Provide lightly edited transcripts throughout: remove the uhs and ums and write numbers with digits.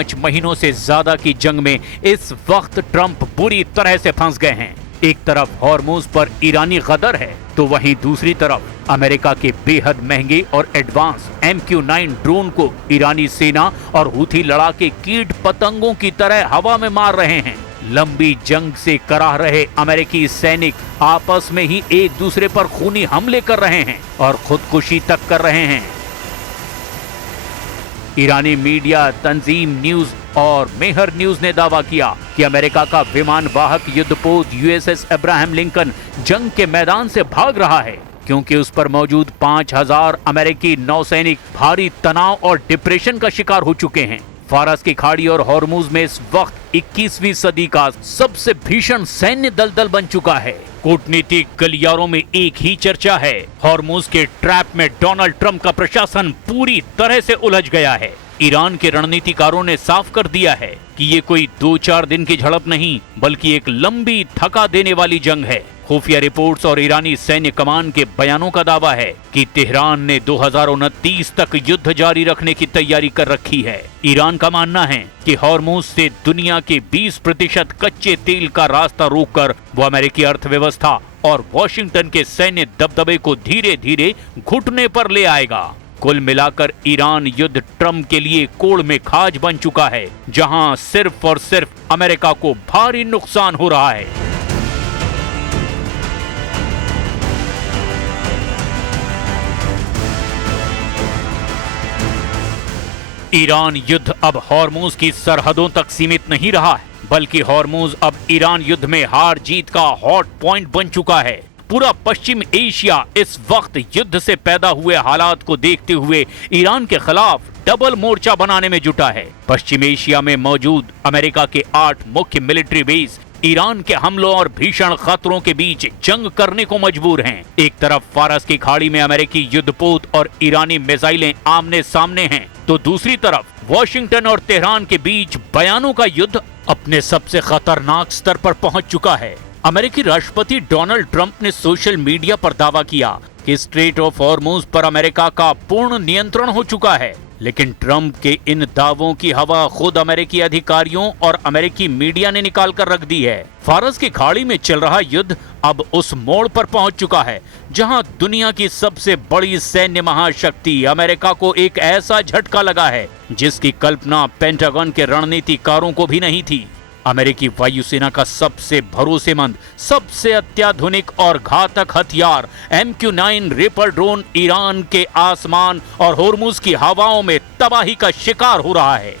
5 महीनों से ज्यादा की जंग में इस वक्त ट्रंप बुरी तरह से फंस गए हैं। एक तरफ हॉर्मुज पर ईरानी गदर है तो वहीं दूसरी तरफ अमेरिका के बेहद महंगे और एडवांस MQ-9 ड्रोन को ईरानी सेना और हुथी लड़ाके कीट पतंगों की तरह हवा में मार रहे हैं। लंबी जंग से कराह रहे अमेरिकी सैनिक आपस में ही एक दूसरे पर खूनी हमले कर रहे हैं और खुदकुशी तक कर रहे हैं। ईरानी मीडिया तंजीम न्यूज और मेहर न्यूज ने दावा किया कि अमेरिका का विमान वाहक युद्धपोत USS अब्राहम लिंकन जंग के मैदान से भाग रहा है क्योंकि उस पर मौजूद 5000 अमेरिकी नौसैनिक भारी तनाव और डिप्रेशन का शिकार हो चुके हैं। फारस की खाड़ी और हॉर्मुज में इस वक्त 21वीं सदी का सबसे भीषण सैन्य दलदल बन चुका है। कूटनीतिक गलियारों में एक ही चर्चा है, हॉर्मुज के ट्रैप में डोनाल्ड ट्रंप का प्रशासन पूरी तरह से उलझ गया है। ईरान के रणनीतिकारों ने साफ कर दिया है कि ये कोई 2-4 दिन की झड़प नहीं बल्कि एक लंबी थका देने वाली जंग है। खुफिया रिपोर्ट्स और ईरानी सैन्य कमान के बयानों का दावा है कि तेहरान ने 2029 तक युद्ध जारी रखने की तैयारी कर रखी है। ईरान का मानना है कि हॉर्मुज से दुनिया के 20% कच्चे तेल का रास्ता रोककर वो अमेरिकी अर्थव्यवस्था और वॉशिंगटन के सैन्य दबदबे को धीरे धीरे घुटने पर ले आएगा। कुल मिलाकर ईरान युद्ध ट्रंप के लिए कोड़ में खाज बन चुका है, जहां सिर्फ और सिर्फ अमेरिका को भारी नुकसान हो रहा है। ईरान युद्ध अब हॉर्मुज की सरहदों तक सीमित नहीं रहा है, बल्कि हॉर्मुज अब ईरान युद्ध में हार जीत का हॉट पॉइंट बन चुका है। पूरा पश्चिम एशिया इस वक्त युद्ध से पैदा हुए हालात को देखते हुए ईरान के खिलाफ डबल मोर्चा बनाने में जुटा है। पश्चिम एशिया में मौजूद अमेरिका के 8 मुख्य मिलिट्री बेस ईरान के हमलों और भीषण खतरों के बीच जंग करने को मजबूर हैं। एक तरफ फारस की खाड़ी में अमेरिकी युद्धपोत और ईरानी मिसाइलें आमने सामने हैं, तो दूसरी तरफ वॉशिंगटन और तेहरान के बीच बयानों का युद्ध अपने सबसे खतरनाक स्तर पर पहुंच चुका है। अमेरिकी राष्ट्रपति डोनाल्ड ट्रंप ने सोशल मीडिया पर दावा किया कि स्ट्रेट ऑफ हॉर्मुज पर अमेरिका का पूर्ण नियंत्रण हो चुका है, लेकिन ट्रंप के इन दावों की हवा खुद अमेरिकी अधिकारियों और अमेरिकी मीडिया ने निकाल कर रख दी है। फारस की खाड़ी में चल रहा युद्ध अब उस मोड़ पर पहुंच चुका है जहां दुनिया की सबसे बड़ी सैन्य महाशक्ति अमेरिका को एक ऐसा झटका लगा है जिसकी कल्पना पेंटागन के रणनीतिकारों को भी नहीं थी। अमेरिकी वायुसेना का सबसे भरोसेमंद, सबसे अत्याधुनिक और घातक हथियार MQ-9 रिपर ड्रोन ईरान के आसमान और हॉर्मुज की हवाओं में तबाही का शिकार हो रहा है।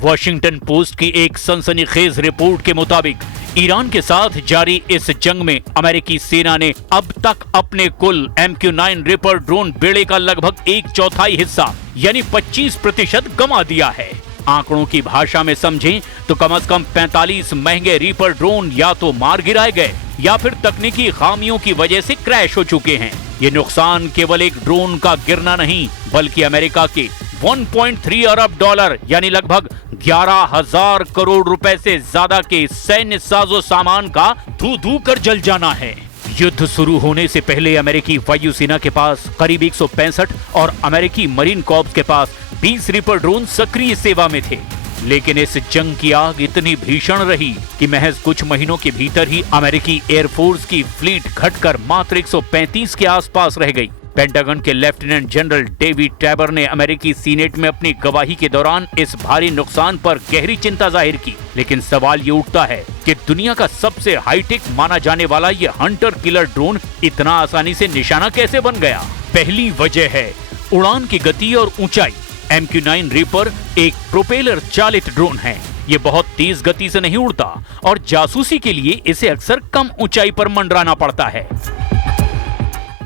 वॉशिंगटन पोस्ट की एक सनसनीखेज रिपोर्ट के मुताबिक ईरान के साथ जारी इस जंग में अमेरिकी सेना ने अब तक अपने कुल MQ-9 रिपर ड्रोन बेड़े का लगभग 1/4 हिस्सा यानी 25% गंवा दिया है। आंकड़ों की भाषा में समझें तो कम से कम 45 महंगे रिपर ड्रोन या तो मार गिराए गए या फिर तकनीकी खामियों की वजह से क्रैश हो चुके हैं। ये नुकसान केवल एक ड्रोन का गिरना नहीं बल्कि अमेरिका के 1.3 अरब डॉलर यानी लगभग 11,000 करोड़ रुपए से ज्यादा के सैन्य साजो सामान का धू धू कर जल जाना है। युद्ध शुरू होने से पहले अमेरिकी वायुसेना के पास करीब 165 और अमेरिकी मरीन कॉर्प्स के पास 20 रिपर ड्रोन सक्रिय सेवा में थे, लेकिन इस जंग की आग इतनी भीषण रही कि महज कुछ महीनों के भीतर ही अमेरिकी एयरफोर्स की फ्लीट घटकर मात्र 135 के आसपास रह गई। पेंटागन के लेफ्टिनेंट जनरल डेविड टैबर ने अमेरिकी सीनेट में अपनी गवाही के दौरान इस भारी नुकसान पर गहरी चिंता जाहिर की, लेकिन सवाल ये उठता है कि दुनिया का सबसे हाईटेक माना जाने वाला ये हंटर किलर ड्रोन इतना आसानी से निशाना कैसे बन गया। पहली वजह है उड़ान की गति और ऊंचाई। MQ-9 रिपर एक प्रोपेलर चालित ड्रोन है। ये बहुत तेज गति से नहीं उड़ता और जासूसी के लिए इसे अक्सर कम ऊंचाई पर मंडराना पड़ता है।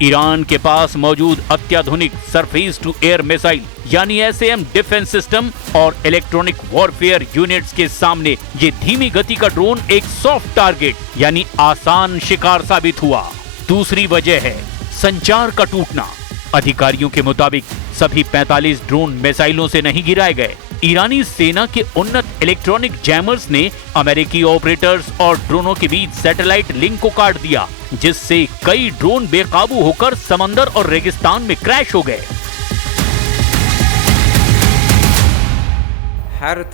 ईरान के पास मौजूद अत्याधुनिक सरफेस टू एयर मिसाइल यानी SAM डिफेंस सिस्टम और इलेक्ट्रॉनिक वॉरफेयर यूनिट्स के सामने ये धीमी गति का ड्रोन एक सॉफ्ट टारगेट यानी आसान शिकार साबित हुआ। दूसरी वजह है संचार का टूटना। अधिकारियों के मुताबिक सभी 45 ड्रोन मिसाइलों से नहीं गिराए गए। ईरानी सेना के उन्नत इलेक्ट्रॉनिक जैमर्स ने अमेरिकी ऑपरेटर्स और ड्रोनों के बीच सैटेलाइट लिंक को काट दिया। जिससे कई ड्रोन बेकाबू होकर समंदर और रेगिस्तान में क्रैश हो गए। हर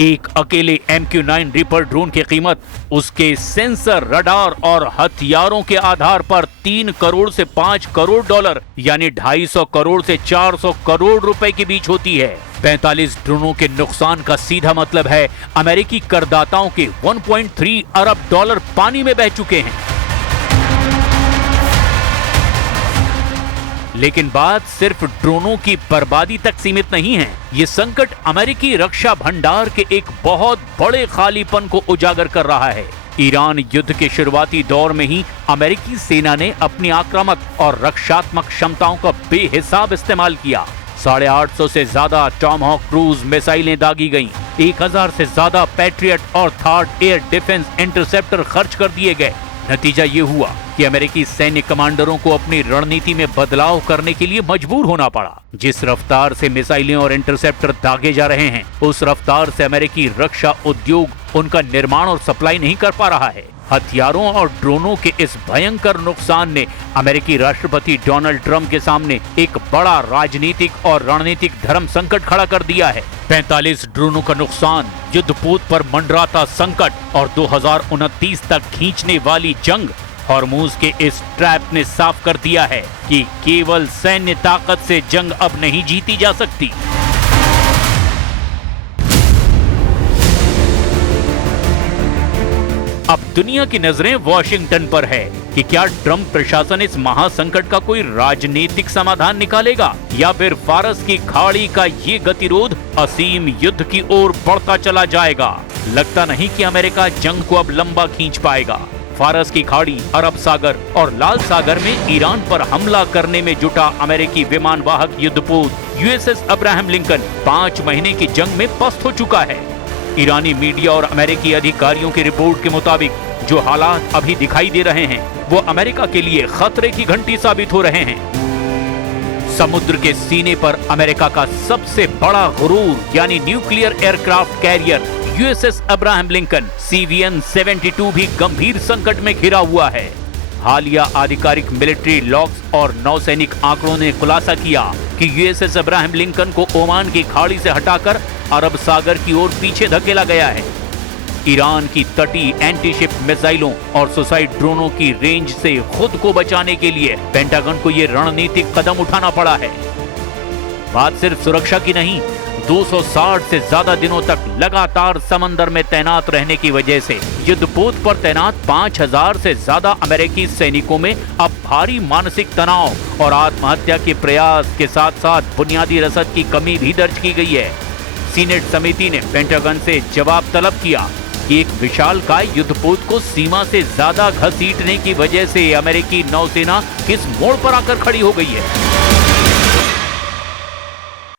एक अकेले MQ-9 रिपर ड्रोन की कीमत उसके सेंसर, रडार और हथियारों के आधार पर 3 करोड़ से 5 करोड़ डॉलर यानी 250 करोड़ से 400 करोड़ रुपए के बीच होती है। 45 ड्रोनों के नुकसान का सीधा मतलब है अमेरिकी करदाताओं के 1.3 अरब डॉलर पानी में बह चुके हैं। लेकिन बात सिर्फ ड्रोनों की बर्बादी तक सीमित नहीं है। ये संकट अमेरिकी रक्षा भंडार के एक बहुत बड़े खालीपन को उजागर कर रहा है। ईरान युद्ध के शुरुआती दौर में ही अमेरिकी सेना ने अपनी आक्रामक और रक्षात्मक क्षमताओं का बेहिसाब इस्तेमाल किया। 850 से ज्यादा टॉमहॉक क्रूज मिसाइलें दागी गईं, 1000 से ज्यादा पैट्रियट और थर्ड एयर डिफेंस इंटरसेप्टर खर्च कर दिए गए। नतीजा ये हुआ कि अमेरिकी सैन्य कमांडरों को अपनी रणनीति में बदलाव करने के लिए मजबूर होना पड़ा। जिस रफ्तार से मिसाइलें और इंटरसेप्टर दागे जा रहे हैं, उस रफ्तार से अमेरिकी रक्षा उद्योग उनका निर्माण और सप्लाई नहीं कर पा रहा है। हथियारों और ड्रोनों के इस भयंकर नुकसान ने अमेरिकी राष्ट्रपति डोनाल्ड ट्रंप के सामने एक बड़ा राजनीतिक और रणनीतिक धर्म संकट खड़ा कर दिया है। 45 ड्रोनों का नुकसान, युद्धपोत पर मंडराता संकट और 2029 तक खींचने वाली जंग, हॉर्मूज के इस ट्रैप ने साफ कर दिया है कि केवल सैन्य ताकत से जंग अब नहीं जीती जा सकती। अब दुनिया की नजरें वॉशिंगटन पर है कि क्या ट्रंप प्रशासन इस महासंकट का कोई राजनीतिक समाधान निकालेगा या फिर फारस की खाड़ी का ये गतिरोध असीम युद्ध की ओर बढ़ता चला जाएगा। लगता नहीं कि अमेरिका जंग को अब लंबा खींच पाएगा। फारस की खाड़ी, अरब सागर और लाल सागर में ईरान पर हमला करने में जुटा अमेरिकी विमान वाहक युद्धपोत USS अब्राहम लिंकन 5 महीने की जंग में पस्त हो चुका है। ईरानी मीडिया और अमेरिकी अधिकारियों की रिपोर्ट के मुताबिक जो हालात अभी दिखाई दे रहे हैं वो अमेरिका के लिए खतरे की घंटी साबित हो रहे हैं। समुद्र के सीने पर अमेरिका का सबसे बड़ा गुरूर यानी nuclear aircraft carrier USS Abraham Lincoln CVN-72 भी गंभीर संकट में घिरा हुआ है। हालिया आधिकारिक मिलिट्री लॉग्स और नौसैनिक आंकड़ों ने खुलासा किया कि USS अब्राहम लिंकन को ओमान की खाड़ी से हटाकर अरब सागर की ओर पीछे धकेला गया है। ईरान की तटीय एंटीशिप मिसाइलों और सुसाइड ड्रोनों की रेंज से खुद को बचाने के लिए पेंटागन को ये रणनीतिक कदम उठाना पड़ा है। बात सिर्फ सुरक्षा की नहीं, 260 से ज्यादा दिनों तक लगातार समंदर में तैनात रहने की वजह से युद्धपोत पर तैनात 5000 से ज्यादा अमेरिकी सैनिकों में अब भारी मानसिक तनाव और आत्महत्या के प्रयास के साथ साथ बुनियादी रसद की कमी भी दर्ज की गई है। सीनेट समिति ने पेंटागन से जवाब तलब किया कि एक विशालकाय युद्धपोत को सीमा से ज्यादा घसीटने की वजह से अमेरिकी नौसेना किस मोड़ पर आकर खड़ी हो गई है।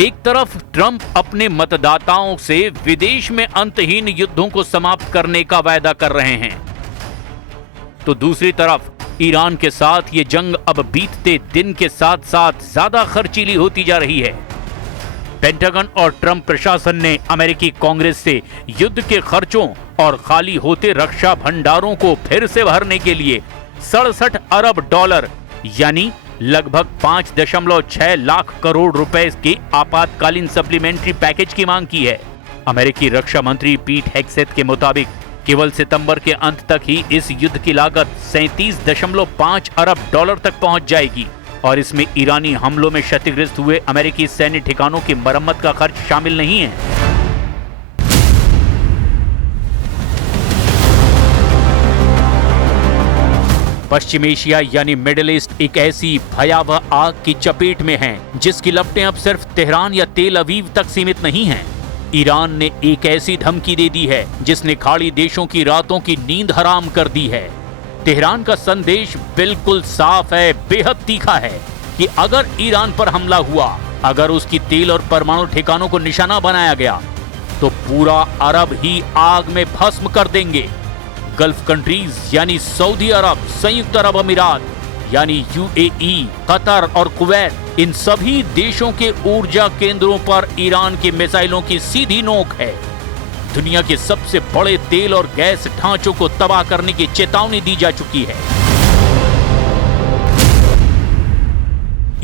एक तरफ ट्रंप अपने मतदाताओं से विदेश में अंतहीन युद्धों को समाप्त करने का वायदा कर रहे हैं, तो दूसरी तरफ ईरान के साथ ये जंग अब बीतते दिन के साथ साथ ज्यादा खर्चीली होती जा रही है। पेंटागन और ट्रंप प्रशासन ने अमेरिकी कांग्रेस से युद्ध के खर्चों और खाली होते रक्षा भंडारों को फिर से भरने के लिए 67 अरब डॉलर यानी लगभग 5.6 लाख करोड़ रुपए के आपातकालीन सप्लीमेंट्री पैकेज की मांग की है। अमेरिकी रक्षा मंत्री पीट हेग्सेथ के मुताबिक केवल सितंबर के अंत तक ही इस युद्ध की लागत 37.5 अरब डॉलर तक पहुंच जाएगी और इसमें ईरानी हमलों में क्षतिग्रस्त हुए अमेरिकी सैन्य ठिकानों की मरम्मत का खर्च शामिल नहीं है। पश्चिम एशिया यानी मिडिल ईस्ट एक ऐसी भयावह आग की चपेट में है जिसकी लपटें अब सिर्फ तेहरान या तेल अवीव तक सीमित नहीं हैं। ईरान ने एक ऐसी धमकी दे दी है जिसने खाड़ी देशों की रातों की नींद हराम कर दी है। तेहरान का संदेश बिल्कुल साफ है, बेहद तीखा है कि अगर ईरान पर हमला हुआ, अगर उसकी तेल और परमाणु ठिकानों को निशाना बनाया गया तो पूरा अरब ही आग में भस्म कर देंगे। गल्फ कंट्रीज यानी सऊदी अरब, संयुक्त अरब अमीरात यानी यूएई, कतर और कुवैत, इन सभी देशों के ऊर्जा केंद्रों पर ईरान की मिसाइलों की सीधी नोक है। दुनिया के सबसे बड़े तेल और गैस ढांचों को तबाह करने की चेतावनी दी जा चुकी है।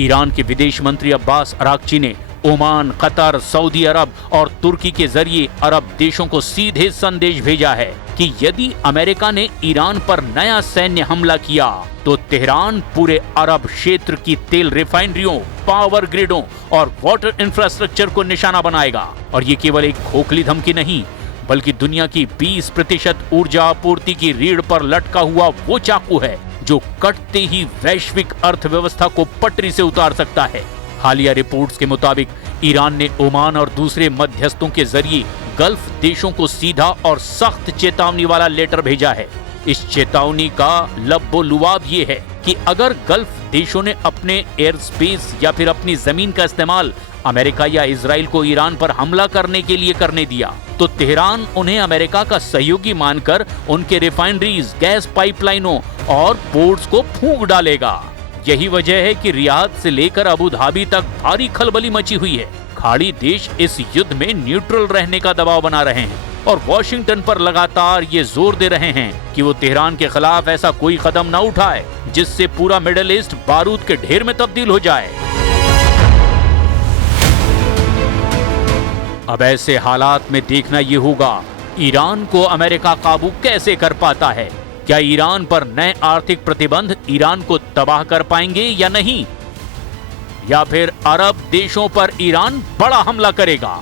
ईरान के विदेश मंत्री अब्बास अराक्ची ने ओमान, कतर, सऊदी अरब और तुर्की के जरिए अरब देशों को सीधे संदेश भेजा है कि यदि अमेरिका ने ईरान पर नया सैन्य हमला किया तो तेहरान पूरे अरब क्षेत्र की तेल रिफाइनरियों, पावर ग्रिडों और वाटर इंफ्रास्ट्रक्चर को निशाना बनाएगा। और ये केवल एक खोखली धमकी नहीं, बल्कि दुनिया की 20% ऊर्जा आपूर्ति की रीढ़ पर लटका हुआ वो चाकू है जो कटते ही वैश्विक अर्थव्यवस्था को पटरी से उतार सकता है। हालिया रिपोर्ट्स के मुताबिक ईरान ने ओमान और दूसरे मध्यस्थों के जरिए गल्फ देशों को सीधा और सख्त चेतावनी वाला लेटर भेजा है। इस चेतावनी का लब्बो-लुआब ये है कि अगर गल्फ देशों ने अपने एयर स्पेस या फिर अपनी जमीन का इस्तेमाल अमेरिका या इजराइल को ईरान पर हमला करने के लिए करने दिया तो तेहरान उन्हें अमेरिका का सहयोगी मानकर उनके रिफाइनरीज, गैस पाइपलाइनों और पोर्ट्स को फूंक डालेगा। यही वजह है कि रियाद से लेकर अबू धाबी तक भारी खलबली मची हुई है। खाड़ी देश इस युद्ध में न्यूट्रल रहने का दबाव बना रहे हैं और वॉशिंगटन पर लगातार ये जोर दे रहे हैं कि वो तेहरान के खिलाफ ऐसा कोई कदम न उठाए जिससे पूरा मिडिल ईस्ट बारूद के ढेर में तब्दील हो जाए। अब ऐसे हालात में देखना ये होगा ईरान को अमेरिका काबू कैसे कर पाता है। क्या ईरान पर नए आर्थिक प्रतिबंध ईरान को तबाह कर पाएंगे या नहीं, या फिर अरब देशों पर ईरान बड़ा हमला करेगा।